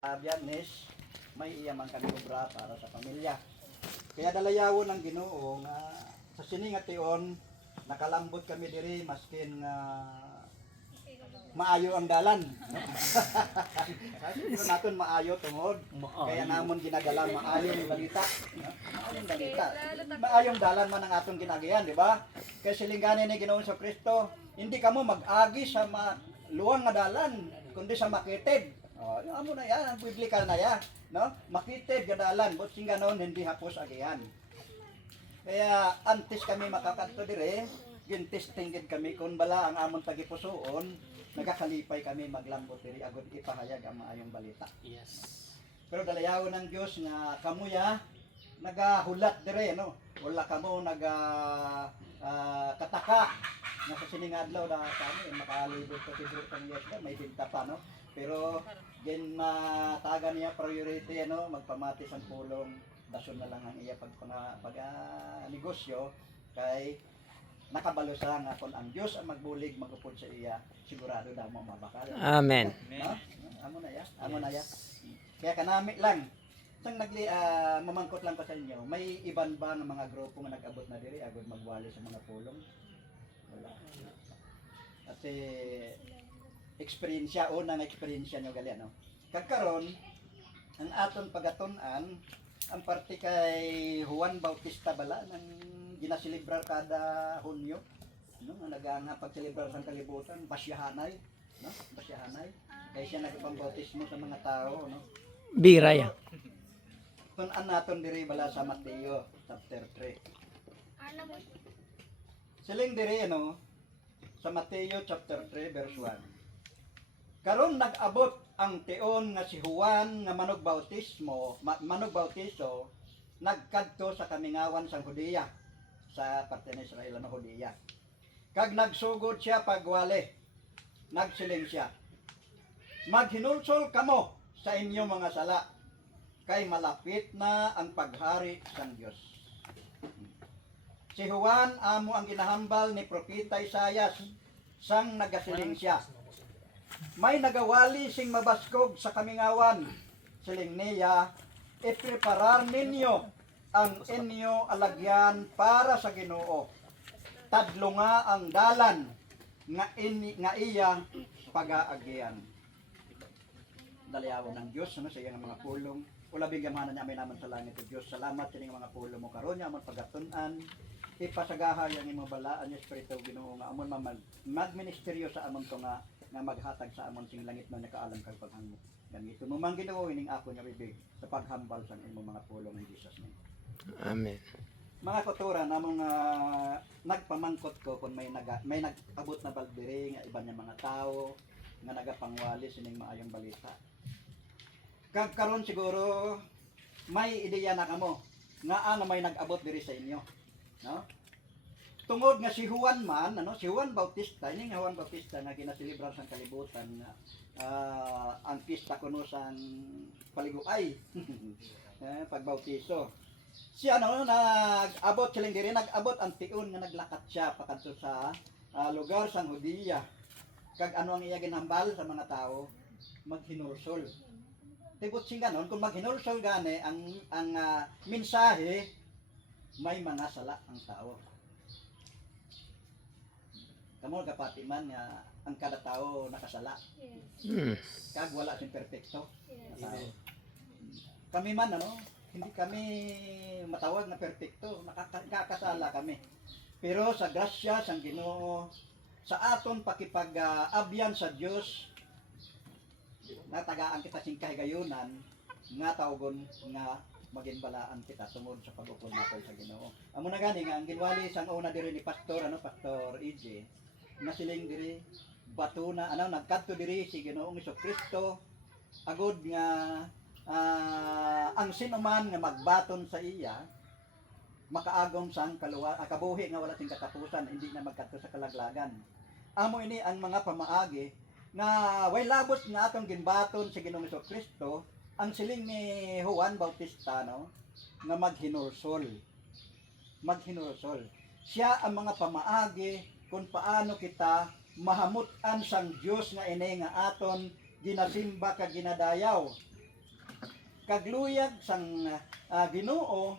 Biyernes, may iyaman kami obra para sa pamilya. Kaya dalayawon ng Ginoo nga sa siningat tiyon nakalambot kami diri maskin maayo ang dalan. Pero naton maayo tungod. Kaya namon ginagala maayong balita. Maayong balita. Maayong dalan man ang atong ginagayan, di ba? Kaya silingganin ni Ginoong Kristo, hindi kamo mag-agi sa luwang nga dalan, kundi sa makitid. Amo na yan, ang biblikal na yan, no? Makitid gadalan, but sing ganon hindi hapos agihan. Kaya antes kami makakadto dire, gintesting kami kung bala ang amon tagipusoon, nagakalipay kami maglambot diri agud ipahayag ang maayong balita. Yes. Pero dalayawon ng Dios nga kamuya nagahulat dire, no? Wala kamo kataka nga sa sining adlaw da kami makalibot ko siguro kang yes may binta pa, no? Pero gen mataga niya priority, ano, magpamati sang pulong, dason na lang ang iya pag negosyo kay nakabalo sa nga kon ang Dios ang magbulig magupod sa iya, sigurado daw mo mabakal. Amen. No? Amo na ya. Kaya kanami lang sang mamangkot lang ko sa inyo, may iban ba ng mga grupo nga nag-abot na diri agud magwali sa mga pulong? Wala. Kasi eksperyensya, unang eksperyensya nyo gali, no? Kagkaron, ang aton pagatunan, ang parte kay Juan Bautista bala, nang ginasilibrar kada Hunyo, no? Nga pagsilibrar sa kalibutan, basyahanay, no? Basyahanay. Kaya siya nagpambautismo sa mga tao, no? Biraya. Tunan naton diri bala sa Mateo, chapter 3. Siling diri, no? Sa Mateo, chapter 3, verse 1. Karon nag-abot ang tion nga si Juan nga manugbautiso nagkadto sa kamingawan sang Hudiya sa parte ni Israel na Hudiya. Kag nagsugod siya pagwali, nagsiling siya, maghinulsol kamo sa inyong mga sala, kay malapit na ang paghari sang Dios. Si Juan amo ang ginahambal ni propeta Isaias sang nagasiling siya, may nagawali sing mabaskog sa kamingawan, siling niya, ipreparar ninyo ang inyo alagyan para sa Ginoo. Tadlo nga ang dalan nga iya pag-aagian. Dalyawon ng Dios, ano, sa iyang mga pulong. Ulabing gamanan niya, may naman sa langit o Diyos. Salamat sa mga pulong mo karon niya, amon pagatunan. Ipasagaha yang imo balaan niya Espiritu Ginoo nga amon magministeryo sa amon ko nga maghatag sa amon sing langit na nakaalam kag paghangmo. Ganito mo man Ginoo ining ako nga bibig sa paghambal sa imo mga pulong in Jesus name. Amen. Mga kutura namong nagpamangkot ko kung may nag-abot na baldiri nga iban nga mga tao nga nagapangwali sining maayong balita. Kag karon siguro may ideya na kamo nga ano may nag-abot diri sa inyo, no? Tungod nga si Juan man, ano, si Juan Bautista, ini nga Juan Bautista nga ginasilibrar sang kalibutan nga ang pista kuno sang paliguay. Pagbautiso. Siya ano nag-abot siling diri, nag-abot ang tion nga naglakat siya pakadto sa lugar sang Hudiya. Kag ano ang iya ginhambal sa mga tao? Maghinursol. Tibot sing ganon, kung maghinursol gani ang mensahe, may mga sala ang tao. Kamo kapati man nga ang kada tao nakasala. Kag wala sing perpekto. Kami man ano, hindi kami matawag na perpekto, nakakasala kami. Pero sa grasya sang Ginoo, sa aton pakipag-abyan sa Dios, natagaan kita sing kahigayunan nga tawgon nga maginbalaan kita tungod sa pag-upod natin sa Ginoo. Amo na gani nga ang ginwali sang una diri ni Pastor EJ, nasiling diri bato na nagkadto diri si Ginoong Kristo agud nga ang sino man nga magbaton sa iya makaagom sang kabuhi nga wala sing katapusan, hindi na magkadto sa kalaglagan. Amo ini ang mga pamaagi nga way labot nga atong ginbaton si Ginoong Kristo, ang siling ni Juan Bautista, no, nga maghinursol. Siya ang mga pamaagi kung paano kita mahamutan sang Dios nga ini nga aton ginasimba kag ginadayaw kagluyag sang Ginoo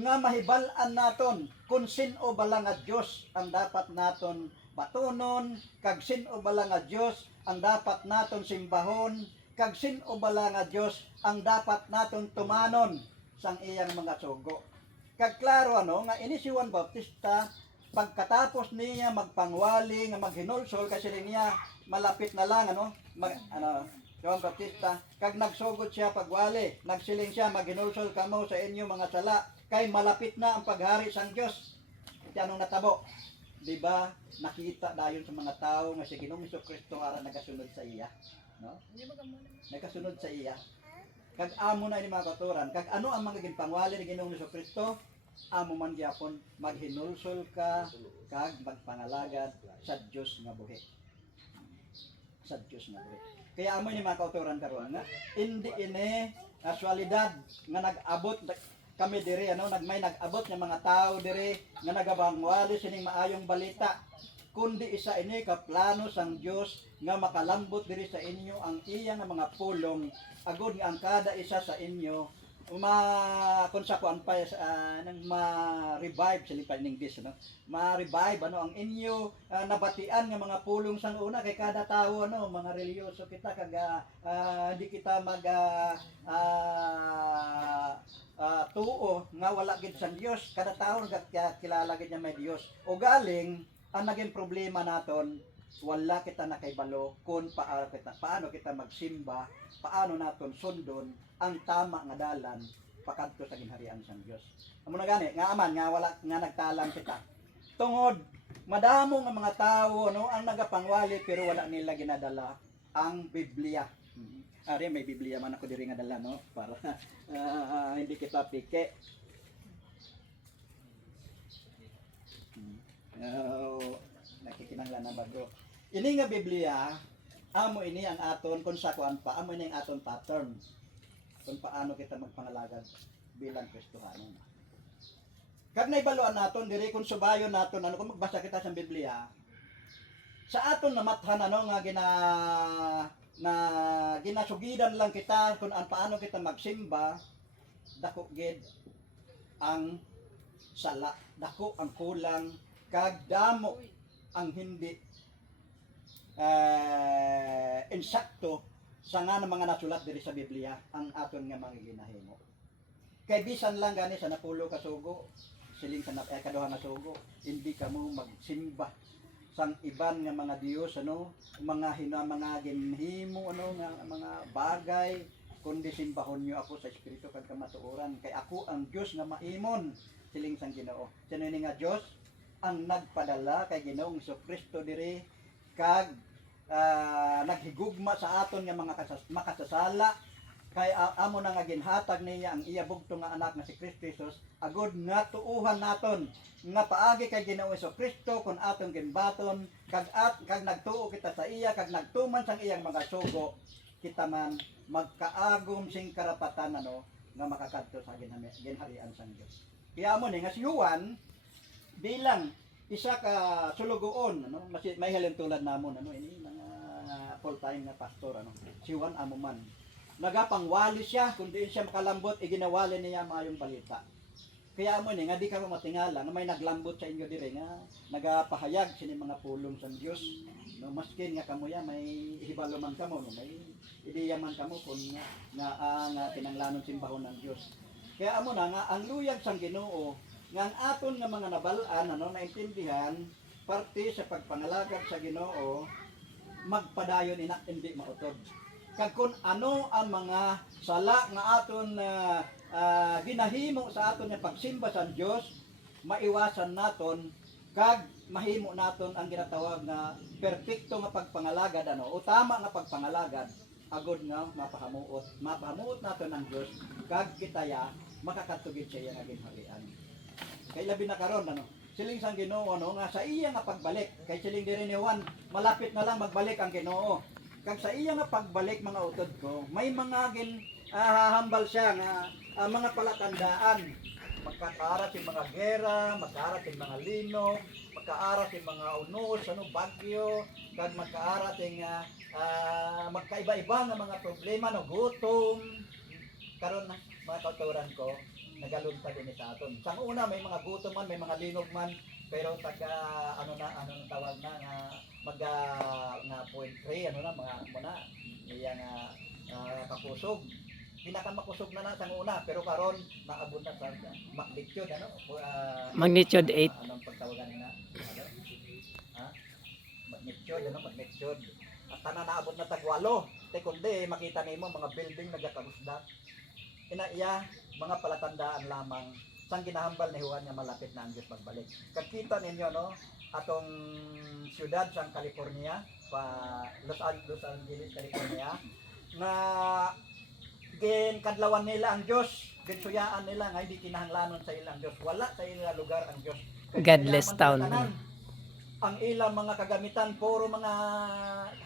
nga mahibal-an naton kung sino bala nga Dios ang dapat naton batunon, kag sino bala nga Dios ang dapat naton simbahon, kag sino bala nga Dios ang dapat naton tumanon sang iyang mga sugo. Kag klaro nga ini si Juan Bautista pagkatapos niya magpangwali nga maghinulsol kasi niya malapit na lang Juan Bautista kag nagsugod siya pagwali, nagsiling siya maghinulsol kamo sa inyo mga sala kay malapit na ang paghari sang Dios. Iti anong natabo? Di ba? Nakita dayon sa mga tao nga si Ginoong Jesucristo ara nagasunod sa iya, no? Nagasunod sa iya. Kag amo na ini mga katuran, kag ano ang mga ginpangwali ni Ginoong Jesucristo? Amo man gyapon maghinulsol ka kag magpangalagad sa Dios nga buhi. Sa Dios nga buhi. Kaya amo ni mga kauturan karon nga hindi ini kasualidad nga nag-abot kami diri may nag-abot nga mga tao diri nga nagabangwali sining maayong balita kundi isa ini ka plano sang Dios nga makalambot diri sa inyo ang iya nga mga pulong agud nga ang kada isa sa inyo konsakuan pa nang ma-revive sila pa in English ma-revive ang inyo nabatian nga mga pulong sang una kay kada tawo mga reliyoso kita kag hindi kita mag tuo nga wala gid sang Dios kada tawo kilala gid niya may Dios o galing ang naging problema naton wala kita nakaibalo kung paano kita magsimba, paano naton sundon ang tama nga dalan pakadto sa ginharian sang Dios. Amo na gani nga aman nga wala nga nagtalang kita. Tungod madamo nga mga tawo ang nagapangwali pero wala nila ginadala ang Biblia. Ari may Biblia man ako diri nga dala para hindi kita pike. Nakikinanglan na bago. Ini nga Biblia, amo ini ang aton kung sa kuan pa, amo ini ang aton pattern kung paano kita magpangalagad bilang Kristohanon. Kag naibaluan naton diri kung subayon naton kung magbasa kita sa Biblia, sa aton namathan nga ginasugidan lang kita kung paano kita magsimba, dako gid ang sala, dako ang kulang, kag damo ang hindi insakto sa nga ng mga nasulat diri sa Biblia ang aton nga mga ginahimo. Kay bisan lang gani sa napulo ka sugo, siling sa kaduha nga sugo, hindi kamo magsimba sang iban nga mga Dios mga ginhimo nga mga bagay kundi simbahon niyo ako sa espiritu kag kamatuoran kay ako ang Dios nga maimon siling sang Ginoo. Sino ni nga Dios ang nagpadala kay Ginoong Jesucristo diri kag naghigugma sa aton nga mga makasasala kay amo na nga ginhatag niya ang iya bugto nga anak nga si Kristo Jesus agud nga tuuhan naton nga paagi kay Ginoong Jesucristo kun aton ginbaton kag nagtuo kita sa iya kag nagtuman sang iyang mga sugo kita man magkaagom sing karapatan nga makakadto sa ginharian sang Dios. Kaya amo ni nga si Juan bilang isa ka sulugoon may halintulad namon ini mga full time nga pastor si Juan amo man nagapangwali siya kundi siya makalambot iginawali niya maayong balita. Kaya amo ni nga di ka matingala nga may naglambot sa inyo dire nga nagapahayag sini mga pulong sa Dios maskin nga kamo ya may hibalo man kamo may ideya man kamo kun nga ang kinanglanon simbahon ng Dios. Kaya amo na nga ang luyag sang Ginoo nga ang aton nga mga nabalaan naintindihan parte sa pagpangalagad sa Ginoo magpadayon ina hindi mautod. Kag kun ano ang mga sala nga aton ginahimo sa aton nga pagsimba sa Dios maiwasan naton kag mahimo naton ang ginatawag na perpekto nga pagpangalagad o tama nga pagpangalagad agud nga mapahamuot naton ang Dios kag kitaya makakatugid siya nga ginharian. Kay labi na karon siling sang Ginoo nga sa iya nga pagbalik kay siling diri ni Juan malapit na lang magbalik ang Ginoo kag sa iya nga pagbalik mga utod ko may mga hambal siya nga mga palatandaan magkakaara si mga gera magkaara si mga linog magkaara si mga unos bagyo kag magkaara si magkaiba-iba nga mga problema gutom karon mga kauturan ko nagalunta din sa aton. Sang una may mga gutom man, may mga linog man, pero taga ano nang tawag na nga mag nga point 3 ano na mga muna iya nga kapusog. Pinakamakusog na sang una, pero karon naabot na sa magnitude ano Magnitude 8. anong pagtawagan nila? Ano? Ha? Magnitude. At tanan naabot na tagwalo. Te kundi makita nimo mga building nagakagusdak. Iya mga palatandaan lamang sang ginahambal ni Juan nga malapit na ang Dios pagbalik. Kakita ninyo no atong siyudad sang California Los Angeles, California nga kadlawan nila ang Dios, ginsuyaan nila nga hindi kinahanglanon sa ilang Dios. Wala sa ilang lugar ang Dios. Godless town. Ang ilang mga kagamitan puro mga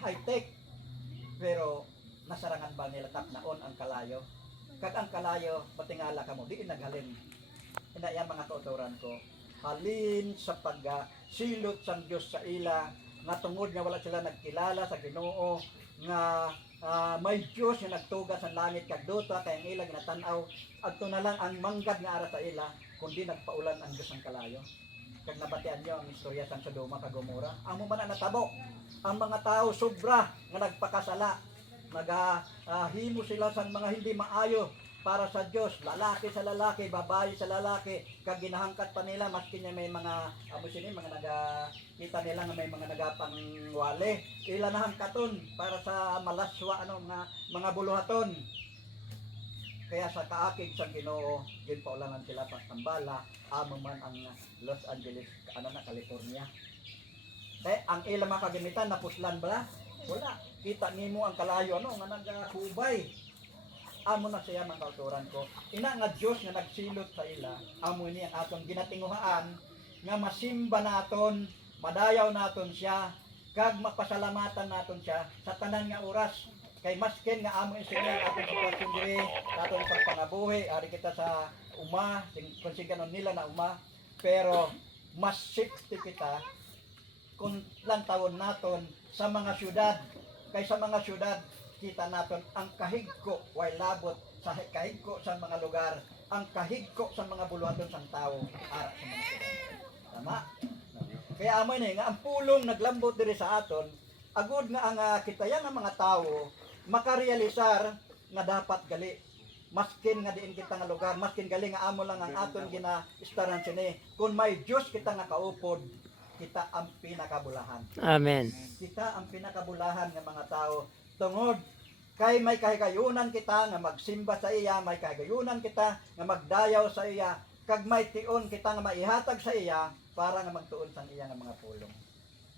high-tech. Pero nasarangan ba nila tapnaon ang kalayo? Kag ang kalayo patingala kamo di naghalin. Ina mga kauturan ko. Halin sa pagsilot sang Dios sa ila nga tungod nga wala sila nagkilala sa Ginoo nga may Diyos nga nagtuga sa langit kag duta kay ang ila ginatan-aw adto na lang ang manggad nga ara sa ila kundi nagpaulan ang Diyos ang kalayo. Kag nabatian niyo ang istorya sang Sodoma kag Gomora, amo man ang natabo. Ang mga tao sobra nga nagpakasala, himo sila sa mga hindi maayo para sa Diyos, lalaki sa lalaki, babae sa lalaki, kag ginahangkat pa nila maski niya may mga mga kita nila nga may mga nagapangwali, ila nahangkaton para sa malaswa mga buluhaton. Kaya sa kaakig sa Ginoo, ginpaulanan sila pagtambala, amo man ang Los Angeles, California. Ang ilang mga kagamitan napuslan ba? Wala. Kita nimo ang kalayo nga nagahubay. Amo na siya mga kauturan ko. Ina nga Dios nga nagsilot sa ila, amo ni ang atong ginatinguhaan nga masimba naton, madayaw naton siya, kag mapasalamatan naton siya sa tanan nga oras. Kay masken nga amo insinyal atong sitwasyon diri, atong pagpangabuhi, ari kita sa kung siganon nila na pero mas safety kita kung lang tawon naton sa mga syudad. Kay sa mga syudad kita naton ang kahigko way labot sa kahigko sa mga lugar, ang kahigko sa mga buluhaton sang tawo ara sa mga syudad. Tama? Kaya amo ni nga ang pulong naglambot diri sa aton agud nga ang kitayan ng mga tawo makarealisar nga dapat gali maskin nga diin kita nga lugar, maskin gali nga amo lang ang aton gina-istaran sini. Kung may Dios kita nga kaupod, kita ang pinakabulahan. Amen. Kita ang pinakabulahan nga mga tao. Tungod kay may kahigayunan kita nga magsimba sa iya, may kahigayunan kita nga magdayaw sa iya, kag may tion kita nga maihatag sa iya para nga magtuon sa iya nga mga pulong.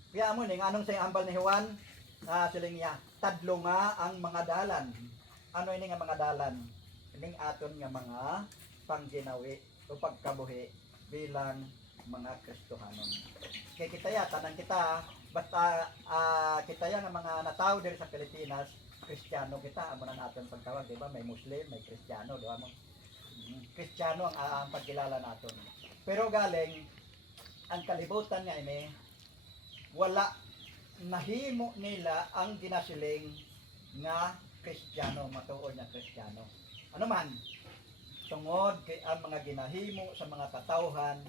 Kaya amo ni nga anong sa hambal ni Juan, siling niya, tadlo nga ang mga dalan. Ano ini nga mga dalan? Ining aton nga mga pangginawi o pagkabuhi bilang mga Kristohanon. Kay kita ya, tanan kita, basta kita ya nga mga natawo diri sa Pilipinas, Kristiyano kita, amo na naton pagtawag, di ba? May Muslim, may Kristiyano, di ba mo? Kristiyano ang pagkilala naton. Pero galing ang kalibutan nga ini, wala nahimo nila ang ginasiling nga Kristiyano, matuod na Kristiyano. Ano man, tungod kay ang mga ginahimo sa mga katawhan,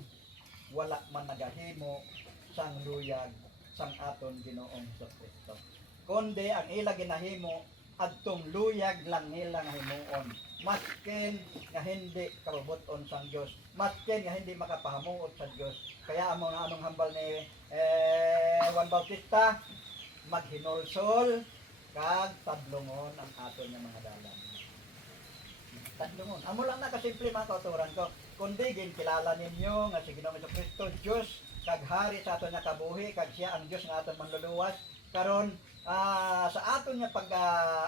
wala man nagahimo sang luyag sang aton Ginoong Kristo. Kundi ang ila ginahimo adtong luyag lang nila nga himuon. Masken nga hindi karuboton sang Dios, masken nga hindi makapahamuot sa Dios. Kaya amo nga anong hambal ni Juan Bautista, maghinulsol kag tadlungon ang aton nga mga dalan. Tadlungon. Amo lang na kasimple mga kauturan ko. Kundi ginkilala ninyo nga si Ginoong Kristo Dios kag hari sa aton nga kabuhi, kag siya ang Dios nga aton manluluwas. Karon sa aton nga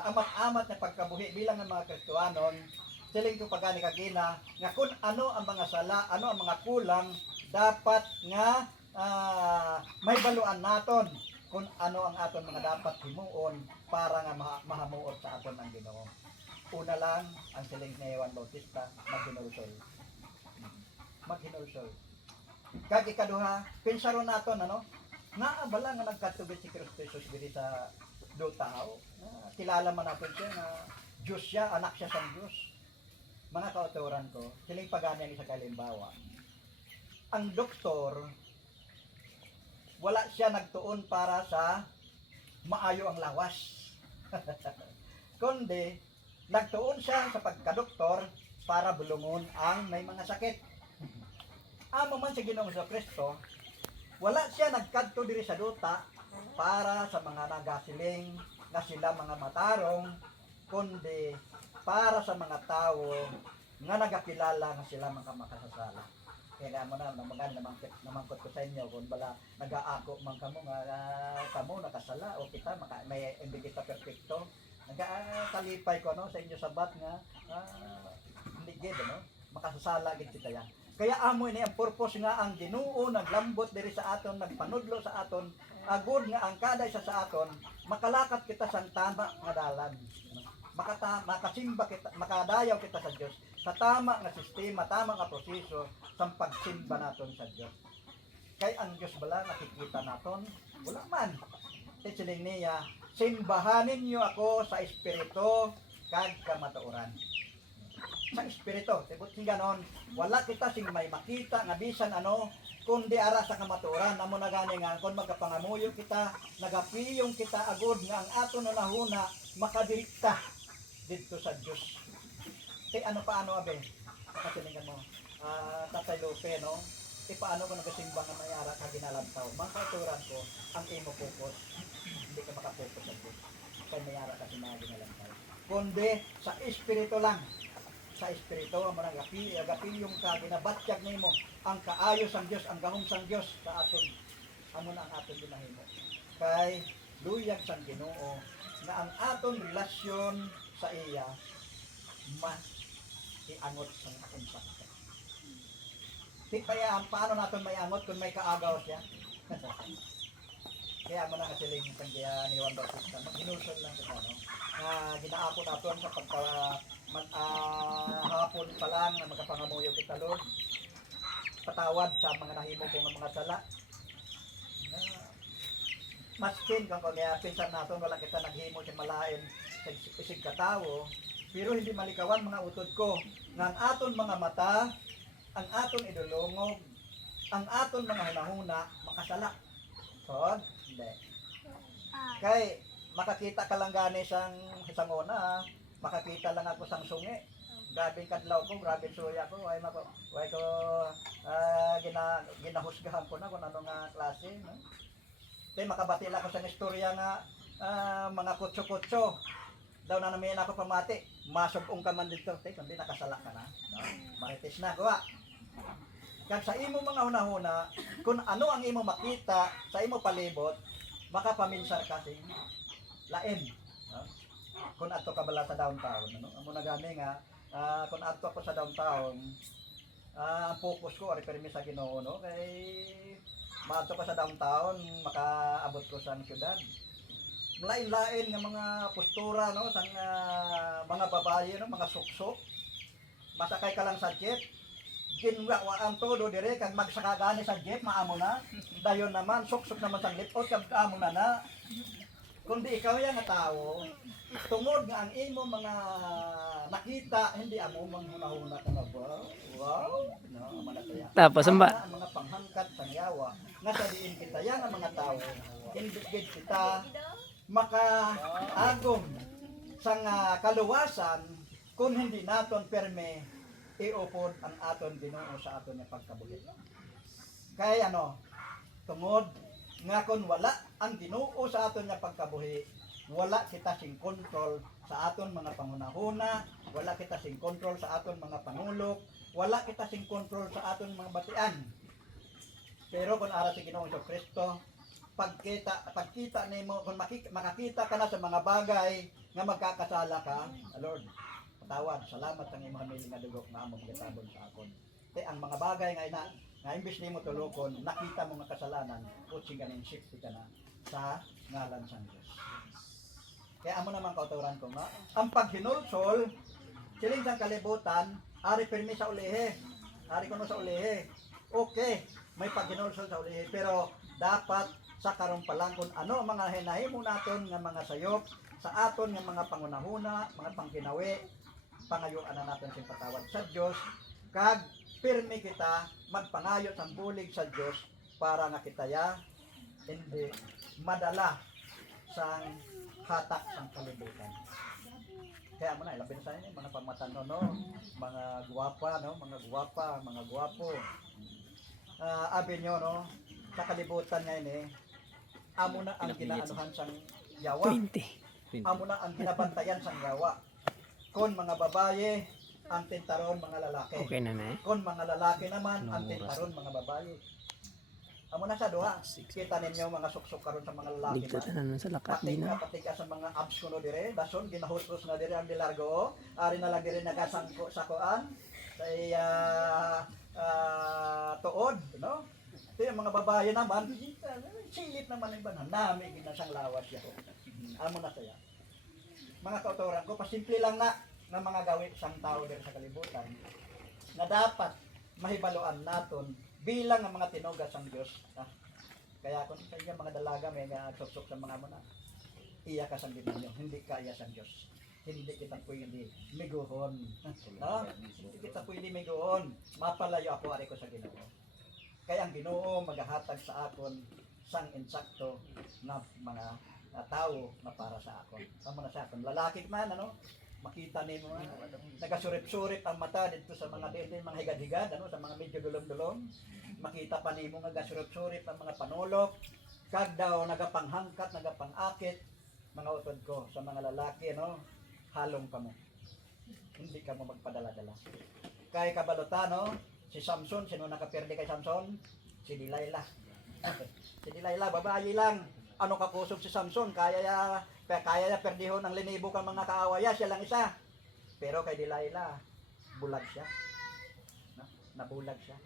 amat-amat na pagkabuhi bilang ng mga Kristohanon, siling ko pagani kagina nga kung ano ang mga sala, ano ang mga kulang dapat nga may baluan naton kung ano ang aton mga dapat himuon para nga mahamuot sa aton ang Ginoo. Una lang ang siling ni Juan Bautista, maghinulsol. Kag ikaduha, pensaron naton nga bala nga nagkatubit si Kristo Jesus diri sa do tao. Kilala man natin siya nga Diyos siya, anak siya sa Diyos. mga kauturan ko, siling paganyang isa kalimbawa. Ang doktor, wala siya nagtuon para sa maayo ang lawas. Kundi, nagtuon siya sa pagkadoktor para bulungon ang may mga sakit. Amo man si Ginoong Kristo, wala siya nagkadto diri sa duta para sa mga nagasiling na sila mga matarong, kundi para sa mga tao nga nagakilala nga sila mga makasasala. Kaya mo na namangkot ko sa inyo kung bala nag-aako man kamo nga kamo nakasala o kita may hindi kita perfecto. Nag-kalipay ko no sa inyo sabat nga hindi gid no makasasala gid kita yan. Kaya amo ini ang purpose nga ang Ginoo naglambot diri sa aton, nagpanudlo sa aton, agud nga ang kada isa sa aton makalakat kita sa tama nga dalan. Makasimba kita, makadayaw kita sa Dios sa tama nga sistema, tama nga proseso sa pagsimba naton sa Dios. Kay ang Dios bala nakikita naton, wala man. Siling niya, simbahanin niyo ako sa espiritu kag kamatuoran. Sa espiritu, tibot sing ganon, wala kita sing may makita nga bisan ano, kundi ara sa kamatuoran. Namo na gani nga kun magapangamuyo kita, nagapiyong kita agud nga ang aton nahuna makadirikta dito sa Dios. Ano paano abe? Nakasilingan mo. Tatay Lope, no? Paano ko nagasimba nga mayara ka ginalantaw? Mga kauturan ko, ang imo focus. Hindi ka makapokus sa Diyos. Kaya mayara ka si mga ginalantaw. Kundi sa espiritu lang. Sa espiritu, ang mga agapiyong ka, ginabatyag nimo ang kaayos ang Diyos, ang gahom sang Diyos sa aton. Ano na ang aton ginahimo? Kay luyag sang Ginoo na ang aton relasyon sa iya mas iangot sa unsa. Kaya paano natin may angot kung may kaagaw siya? Kaya mo na kasiling sang kaya ni Juan Bautista, maghinusol lang kita, no? Ginaako natin sa hapon pa lang na magkapangamuyo kita, Lord. Patawad sa mga nahimo ko nga mga sala. Maskin kung kaya pinsan natin wala kita naghimo sa malain sa isig katawo, pero hindi malikawan mga utod ko nga ang aton mga mata, ang aton idulungog, ang aton mga hinahuna makasala. So, hindi. Kay makakita ka lang gani sang una, makakita lang ako sang sungi. Grabe kadlaw ko, grabe suya ko, way ko ginahusgahan ko na kung ano nga klase, no? Kaya makabatila ko sa istorya nga mga kutso-kutso. Daw na namin ako pamati, masugong ka man dito, kundi nakasala ka na. No? Marites na, gawa. Kag sa imo mga hunahuna, kung ano ang imo makita sa imo palibot, makapaminsar ka sa lain. No? Kung ato ka bala sa downtown, ano? Amo na gani nga, kung ato ako sa downtown, ang focus ko, permis sa Ginoo, no? Kay maato ka sa downtown, makaabot ko sa syudad. Lain-lain nga mga postura, no, sang mga babae, no, mga suksok. Masakay ka lang sa jeep, ginwaan todo dire kag magsakagani sa jeep maamo na. Dayon naman suksok naman sa lipot kag amo na. Kundi ikaw yang tao, tungod nga ang imo mga nakita hindi amo manghuna-huna ka na ba? Wow, no, manataya. Tapos ang mga panghangkat sang yawa, nasa diin kita yang mga tao, hindi kita makaagom sang kaluwasan kung hindi naton perme iupod ang aton Ginoo sa aton nga pagkabuhi. Kaya ano, tungod nga kung wala ang Ginoo sa aton nga pagkabuhi, wala kita sing kontrol sa aton mga pangunahuna, wala kita sing kontrol sa aton mga pangulok, wala kita sing kontrol sa aton mga batian. Pero kung ara si Ginoong Kristo, pagkita nimo kung makakita ka na sa mga bagay nga magkakasala ka, Lord, patawad, salamat ang imong hamiling nga dugok nga among gitabon sa akon. Kay ang mga bagay nga imbes nimo tulokon, nakita mo nga kasalanan, kutsing ganin shift ka na sa ngalan sa Dios. Kaya amo naman kauturan ko nga, ang paghinulsol siling sa kalibutan, ari permi sa ulihe. Ari kuno sa ulihe. Okay, may paghinulsol sa ulihe, pero dapat sa karon pa lang kung ano ang mga hinahimo naton nga mga sayop sa aton nga mga pangunahuna, mga pangkinawi, pangayoan na natin sing patawad sa Dios kag pirmi kita magpangayo sa bulig sa Dios para nga kitaya hindi madala sang hatak sang kalibutan. Kaya mo na, ilabin sa inyo, mga pamatano, no? Mga guwapa, no? Mga guwapa, mga guwapo. Abi nyo, no? Sa kalibutan ngayon amo na ang ginaanuhan sang yawa. 20. Amo na ang ginabantayan sang yawa. Kung mga babae, ang tintaron mga lalaki. Okay na na eh. Kung mga lalaki naman, ang tintaron mga babae. Amo na sa duha. Kita ninyo mga suksok karon sa mga lalaki. Ligto man. na naman sa lakat Patik na. na patik ka sa mga abs kuno dire, dason ginahustos na dire ang dilargo. Ari na lang dire nagasangko sa kuan. Sa tuod, no? Ito yung mga babae naman, silit naman yung banan. Nami ginasang lawas siya. Amo na saya. Mga kautoran ko, pasimple lang na ng mga gawin sang tao dire sa kalibutan na dapat mahibaloan naton bilang ang mga tinugas ng Diyos. Kaya kung sa inyo mga dalaga may suksok sa mga muna, iya ka sa demonyo, hindi ka iya sa Diyos. Hindi kita pwede miguhon. No? Hindi kita pwede miguhon. Mapalayo ako ari ko sa Ginoo. Kaya ang Ginoo maghahatag sa akon sang insakto na mga tao na para sa akon. Tama na sa akon. Lalaki man, ano? Makita nimo nagasurip-surip ang mata dito sa mga dito mga higad-higad, ano, sa mga medyo dulong-dulong. Makita pa nimo nga gasurip-surip ang mga panulok. Kag daw nagapanghangkat, nagapangakit mga utod ko sa mga lalaki, no? Halong ka mo. Hindi ka mo magpadala-dala. Kay kabalutan, no? Si Samson, sino nakaperde kay Samson? Si Delilah. Si Delilah, babae lang. Ano kakusog si Samson? Kaya ya perdihon ang linibo kang mga kaawaya, siya lang isa. Pero kay Delilah, bulag siya. Nabulag siya.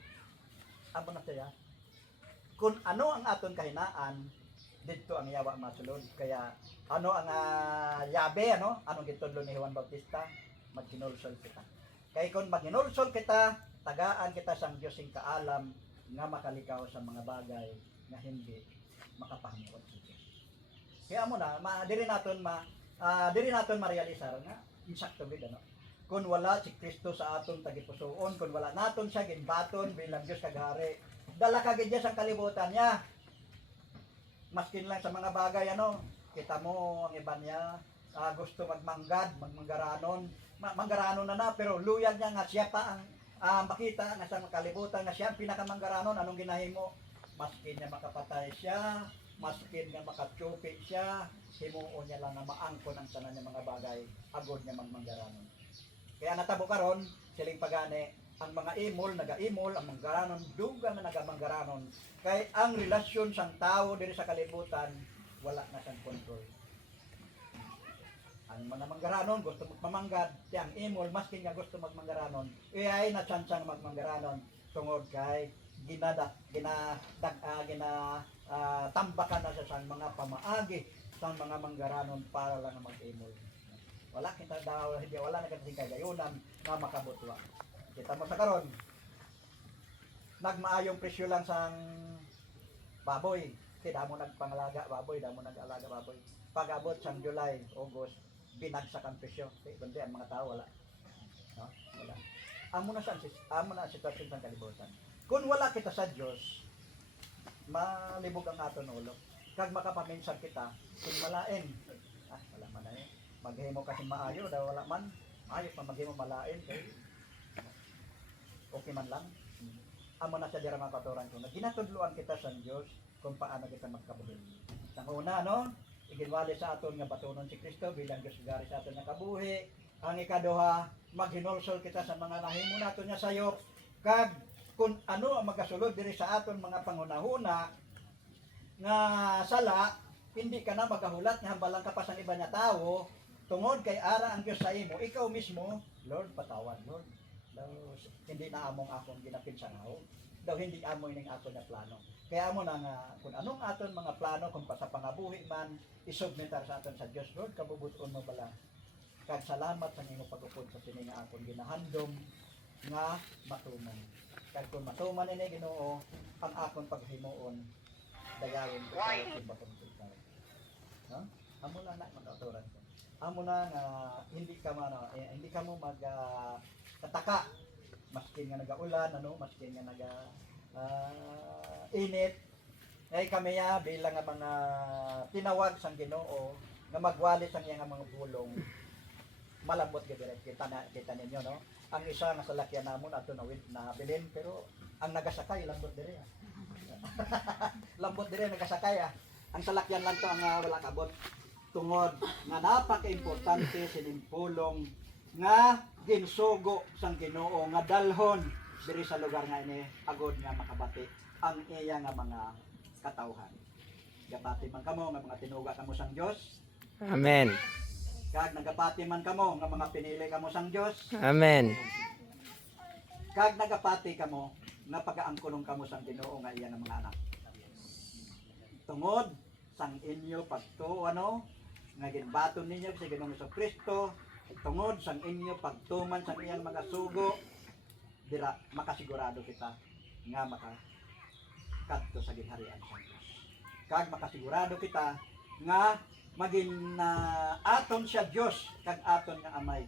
Amo na siya. Kung ano ang aton kahinaan, dito ang yawa masulod. Kaya ano ang yabe, ano? Anong gitudlo ni Juan Bautista? Maghinulsol kita. Kaya kung maghinulsol kita, tagaan kita sang Diyos sing kaalam nga makalikaw sa mga bagay na hindi makapahangod sa Diyos. Kaya mo na, diri naton marealisar nga insakto gid, ano? Kung wala si Kristo sa aton tagipusoon, kung wala naton siya ginbaton bilang Dios kagari, dala ka gid sa kalibutan niya. Maskin lang sa mga bagay, ano, kita mo ang iba niya gusto magmanggaranon na pero luyag niya nga siya pa ang makita nga sa kalibutan nga siya ang pinakamanggaranon. Anong ginahimo? Maskin niya makapatay siya, maskin nga makatsupi siya, himuon niya lang na maangkon ang tanan ng mga bagay, agod niya magmanggaranon. Kaya natabo karon siling pagani ang mga imol naga-imol, ang manggaranon dugang na nagamanggaranon. Kay ang relasyon sang tao diri sa kalibutan wala na siyang control. Ang mga manggaranon gusto magpamanggad, ang imol maskin nga gusto magmanggaranon, ay na tsansang magmanggaranon tungod kay tambakan na sa mga pamaagi sa mga manggaranon para lang mag-imol. Wala kita daw, wala na kasi kagayunan na makabutwa. Kita mo sa karon, nagmaayong presyo lang sang baboy. Kaya damo nagpangalaga baboy, damo nag-alaga baboy. Pag-abot sang July, August, binagsak ang presyo. Kundi ang mga tao wala. No? Wala. Amo na ang sitwasyon sa kalibutan. Kung wala kita sa Diyos, malibog ang aton ulo. Kag makapaminsan kita, kung malain, wala man na maghimo kasi maayo, daw wala man, ayos pa maghimo malain, kay okay man lang. Amo na sa dira mga katuran ko, ginatudluan kita sa Diyos kung paano kita magkabuhi. Sa una, no, iginwali sa aton nga batunon si Kristo bilang Diyos gari sa aton nga kabuhi. Ang ikaduha, maghinulsol kita sa mga nahimo naton nga sayop, kag kung ano ang magasulod diri sa aton mga pangunahuna nga sala, hindi ka na magahulat nga hambalang ka pa sa iba nga tao, tungod kay ara ang Diyos sa imo, ikaw mismo, Lord, patawad, Lord. Daw, hindi na among akong ginapinsangaw. Daw, hindi amoy ning aton na plano. Kaya amo na nga, kung anong aton mga plano, kung pa sa pangabuhi man, isubmitar sa aton sa Diyos, Lord, kabubuton mo bala. Kag salamat sa inyo pag-upod sa sini nga akong ginahandom nga matuman. Kag kung matuman ini Ginoo ang akong paghimuon, dayawin ko sa ibatong tulay. No? Amo lang na magkaturan ko. amo na nga hindi ka hindi ka mo mag kataka maskin nga nagaulan maskin nga naga init ay kami bilang nga mga tinawag sang Ginoo nga magwali sang iyang mga pulong malambot gyud dire kita ninyo ang isa nga salakyan namon ato na bilin pero ang nagasakay lambot dire lambot dire nagasakay ang salakyan lang to ang wala kabot tungod nga napaka-importante sining pulong nga ginsugo sang Ginoo nga dalhon diri sa lugar nga ini agod nga makabati ang iya nga mga katawhan. Gapati man kamo nga mga tinuga kamo sang Dios. Amen. Kag nagapati man kamo nga mga pinili kamo sang Dios. Amen. Kag nagapati kamo nga pagaangkolong kamo sang Ginoo nga iya nga mga anak. Tungod sang inyo pagto nga ginbaton ninyo sa Ginoong Kristo, tungod sang inyo pagtuman sang iyang mga sugo, dira makasigurado kita nga makakadto sa ginharian sang Dios. Kag makasigurado kita nga maging aton siya Dios kag aton nga amay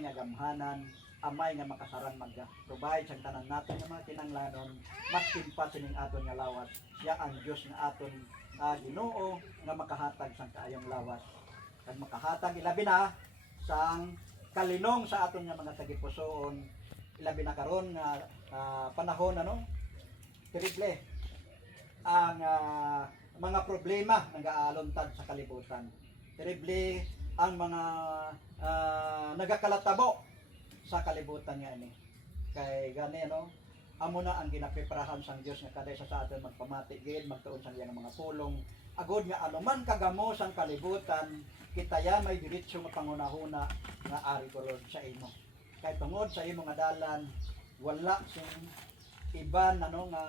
nga gamhanan, amay nga makasarang mag-provide sa tanan natin nga mga kinanglanon, maskin pa sining aton nga lawas, siya ang Dios nga aton Ginoo nga makahatag sang kaayong lawas kag makahatag ilabi na sang kalinong sa aton nga mga tagipusoon, ilabi na karon nga panahon terrible ang mga problema nag-aaluntad sa kalibutan. Terrible ang mga nagakalatabo sa kalibutan nga ini. Kay gani amo na ang ginapreparahan sang Dios nga kada sa aton magpamati gid magtuon sang iyang mga pulong agod nga anuman kagamo sang kalibutan kita may diretso nga pangunahuna nga ari ko Lord sa imo. Kay tungod sa imo nga dalan wala sing iban nga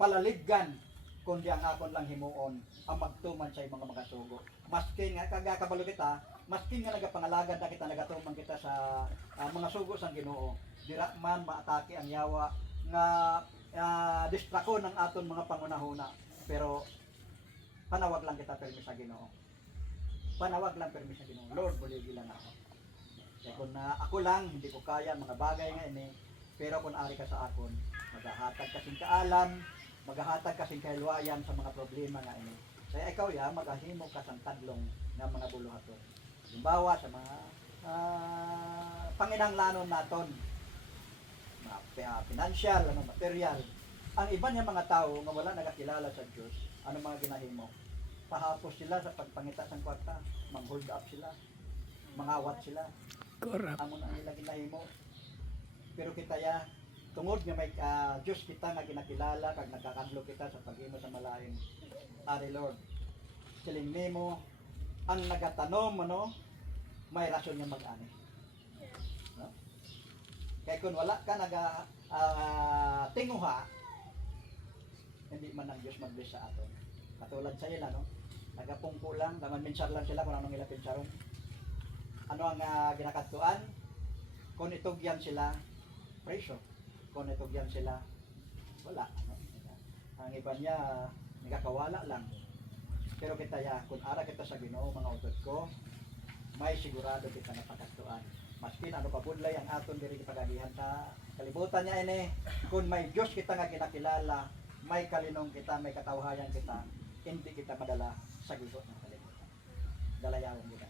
palalibgan kundi ang akon lang himuon ang magtuman sa imong mga sugo. Maskin nga kabalo kita, maskin nga nagapangalagan na kita nagatuman kita sa mga sugo sang Ginoo. Dira man maatake ang yawa nga distrakon ng aton mga pangunahuna. Pero panawag lang kita permi sa Ginoo. Panawag lang permi sa Ginoo. Lord, buligi lang ako. Kaya kung ako lang hindi ko kaya mga bagay nga ini, pero kung ari ka sa akon, maghahatag kasing kaalam, maghahatag kasing kahiluayan sa mga problema nga ini. Kaya ikaw magahimo ka sang tadlong nga mga buluhaton. Halimbawa sa mga panginahanglanon naton, financial, material. Ang iba niya mga tao nga wala nagakilala sa Dios, ano mga ginahimo? Pahapos sila sa pagpangita sang kwarta, mang-hold up sila, mangawat sila. Correct. Amon ang nila ginahimo. Pero kita tungod nga may Dios kita nga ginakilala kag nagkakadlo kita sa paghimo sa malain. Ari Lord, siling nimo ang nagatanom may rasyon nga mag-ani. Kaya kung wala ka tinguha, hindi man ang Diyos mag-bless sa aton. Katulad sa ila, nagapungko lang, naman-minsar lang sila kung anong ila pinsaron. Ano ang ginakatuan? Kung itugyan sila, presyo. Kung itugyan sila, wala. Ang iba niya, nagkakawala lang. Pero kita kung ara kita sa Ginoo, mga utot ko, may sigurado kita na pagkatuan. Maskin ano pabudlay ang aton diri pagagihan sa kalibutan niya ini, kung may Dios kita nga ginakilala, may kalinong kita, may katawhayan kita, hindi kita madala sa gigot ng kalibutan. Dalayawon kita.